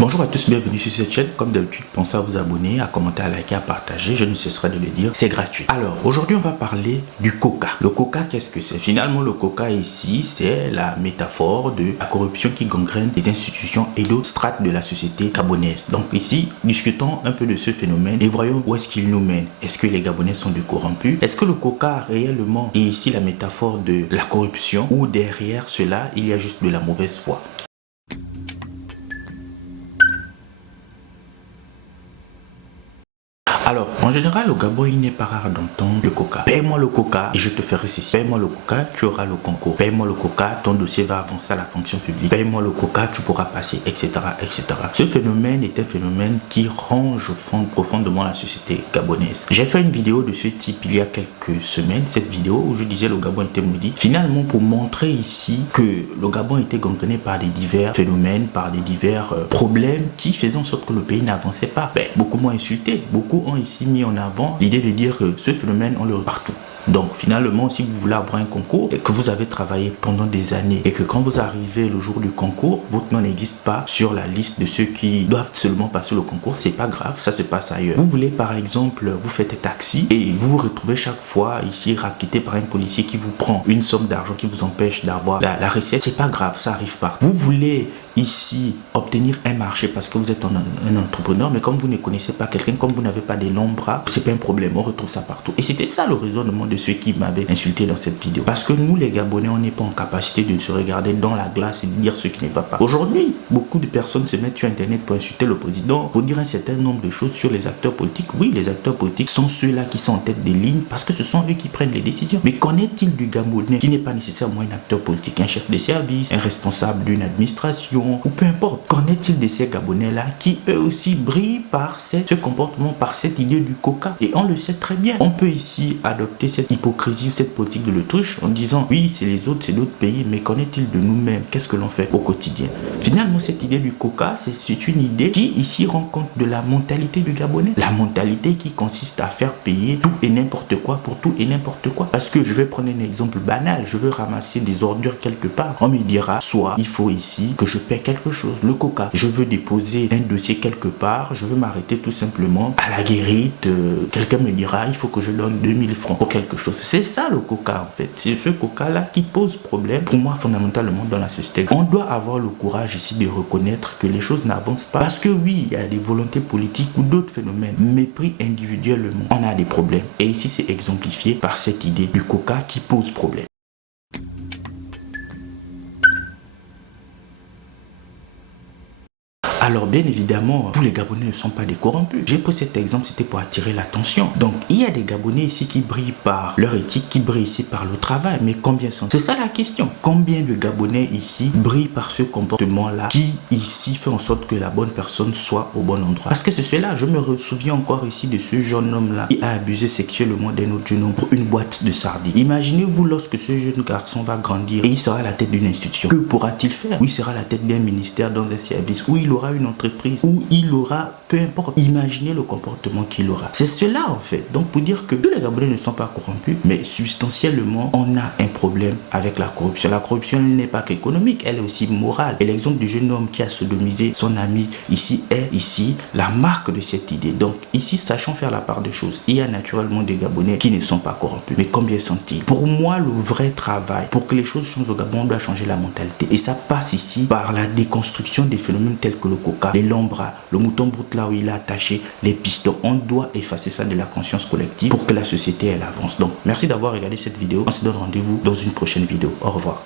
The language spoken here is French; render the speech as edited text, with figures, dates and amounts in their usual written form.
Bonjour à tous, bienvenue sur cette chaîne. Comme d'habitude, pensez à vous abonner, à commenter, à liker, à partager. Je ne cesserai de le dire, c'est gratuit. Alors, aujourd'hui, on va parler du coca. Le coca, qu'est-ce que c'est? Finalement, le coca ici, c'est la métaphore de la corruption qui gangrène les institutions et d'autres strates de la société gabonaise. Donc ici, discutons un peu de ce phénomène et voyons où est-ce qu'il nous mène. Est-ce que les Gabonais sont des corrompus? Est-ce que le coca réellement est ici la métaphore de la corruption ou derrière cela, il y a juste de la mauvaise foi? Alors, en général, au Gabon, il n'est pas rare d'entendre le coca. Paye-moi le coca et je te ferai ceci. Paye-moi le coca, tu auras le concours. Paye-moi le coca, ton dossier va avancer à la fonction publique. Paye-moi le coca, tu pourras passer, etc., etc. Ce phénomène est un phénomène qui ronge profondément la société gabonaise. J'ai fait une vidéo de ce type il y a quelques semaines, cette vidéo où je disais le Gabon était maudit. Finalement, pour montrer ici que le Gabon était gangrené par des divers phénomènes, par des divers problèmes qui faisaient en sorte que le pays n'avançait pas. Beaucoup m'ont insulté, beaucoup ont ici mis en avant l'idée de dire que ce phénomène on le voit partout. Donc finalement, si vous voulez avoir un concours et que vous avez travaillé pendant des années et que quand vous arrivez le jour du concours, votre nom n'existe pas sur la liste de ceux qui doivent seulement passer le concours, c'est pas grave, ça se passe ailleurs. Vous voulez par exemple, vous faites un taxi et vous vous retrouvez chaque fois ici raquetté par un policier qui vous prend une somme d'argent qui vous empêche d'avoir la recette, c'est pas grave, ça arrive pas. Vous voulez ici obtenir un marché parce que vous êtes un entrepreneur, mais comme vous ne connaissez pas quelqu'un, comme vous n'avez pas des longs bras, c'est pas un problème, on retrouve ça partout. Et c'était ça le raisonnement de ceux qui m'avaient insulté dans cette vidéo. Parce que nous les Gabonais, on n'est pas en capacité de se regarder dans la glace et de dire ce qui ne va pas. Aujourd'hui, beaucoup de personnes se mettent sur internet pour insulter le président, pour dire un certain nombre de choses sur les acteurs politiques. Oui, les acteurs politiques sont ceux-là qui sont en tête des lignes parce que ce sont eux qui prennent les décisions. Mais qu'en est-il du Gabonais qui n'est pas nécessairement un acteur politique, un chef de service, un responsable d'une administration, ou peu importe? Qu'en est-il de ces Gabonais-là qui eux aussi brillent par ce comportement, par cette idée du coca? Et on le sait très bien. On peut ici adopter cette hypocrisie, cette politique de l'autruche en disant oui, c'est les autres, c'est d'autres pays, mais qu'en est-il de nous-mêmes? Qu'est-ce que l'on fait au quotidien? Finalement, cette idée du coca, c'est une idée qui ici rend compte de la mentalité du Gabonais. La mentalité qui consiste à faire payer tout et n'importe quoi pour tout et n'importe quoi. Parce que je vais prendre un exemple banal, je veux ramasser des ordures quelque part. On me dira soit il faut ici que je paie quelque chose, le coca. Je veux déposer un dossier quelque part, je veux m'arrêter tout simplement à la guérite. Quelqu'un me dira il faut que je donne 2000 francs pour quelque chose. C'est ça le coca en fait. C'est ce coca-là qui pose problème pour moi fondamentalement dans la société. On doit avoir le courage ici de reconnaître que les choses n'avancent pas. Parce que oui, il y a des volontés politiques ou d'autres phénomènes, mais pris individuellement, on a des problèmes. Et ici, c'est exemplifié par cette idée du coca qui pose problème. Alors bien évidemment, tous les Gabonais ne sont pas des corrompus. J'ai pris cet exemple, c'était pour attirer l'attention. Donc il y a des Gabonais ici qui brillent par leur éthique, qui brillent ici par le travail. Mais combien sont? C'est ça la question. Combien de Gabonais ici brillent par ce comportement-là qui ici fait en sorte que la bonne personne soit au bon endroit? Parce que c'est cela, je me souviens encore ici de ce jeune homme-là qui a abusé sexuellement d'un autre jeune homme pour une boîte de sardines. Imaginez-vous lorsque ce jeune garçon va grandir et il sera à la tête d'une institution. Que pourra-t-il faire? Ou il sera à la tête d'un ministère, dans un service, où il aura une entreprise, où il aura, peu importe, imaginez le comportement qu'il aura. C'est cela en fait. Donc pour dire que tous les Gabonais ne sont pas corrompus, mais substantiellement on a un problème avec la corruption. La corruption n'est pas qu'économique, elle est aussi morale. Et l'exemple du jeune homme qui a sodomisé son ami ici est ici la marque de cette idée. Donc ici, sachons faire la part des choses. Il y a naturellement des Gabonais qui ne sont pas corrompus. Mais combien sont-ils? Pour moi, le vrai travail, pour que les choses changent au Gabon, on doit changer la mentalité. Et ça passe ici par la déconstruction des phénomènes tels que le coca, les longs bras, le mouton brut là où il a attaché les pistons. On doit effacer ça de la conscience collective pour que la société elle avance. Donc merci d'avoir regardé cette vidéo. On se donne rendez-vous dans une prochaine vidéo. Au revoir.